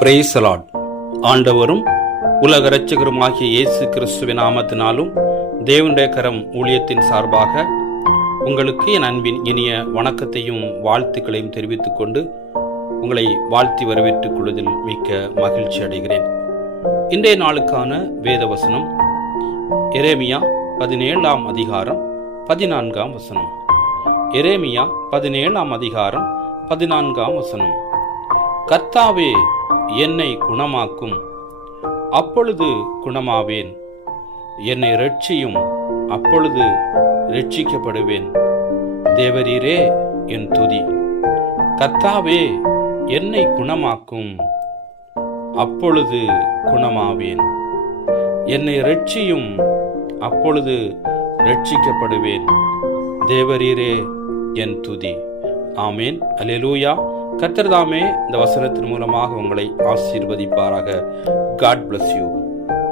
Praise the Lord. ஆண்டவரும் உலக இரட்சகருமாகிய இயேசு கிறிஸ்துவின் நாமத்தினாலும் தேவனுடைய கரம் ஊழியத்தின் சார்பாக உங்களுக்கு என் அன்பின் இனிய வணக்கத்தையும் வாழ்த்துக்களையும் தெரிவித்துக் கொண்டு உங்களை வாழ்த்தி வரவேற்றுக் கொள்வதில் மிக்க மகிழ்ச்சி அடைகிறேன். இன்றைய நாளுக்கான வேத வசனம் எரேமியா 17ஆம் அதிகாரம் 14ஆம் வசனம். எரேமியா 17ஆம் அதிகாரம் 14ஆம் வசனம். கர்த்தாவே என்னை குணமாக்கும், அப்பொழுது குணமாவேன். என்னை இரட்சியும், அப்பொழுது இரட்சிக்கப்படுவேன். தேவரீரே என் துதி. கர்த்தாவே என்னை குணமாக்கும், அப்பொழுது குணமாவேன். என்னை இரட்சியும், அப்பொழுது இரட்சிக்கப்படுவேன். தேவரீரே என் துதி. ஆமேன். அல்லேலூயா. கர்த்தர் தாமே இந்த வசனத்தின் மூலமாக உங்களை ஆசீர்வதிப்பாராக. God bless you.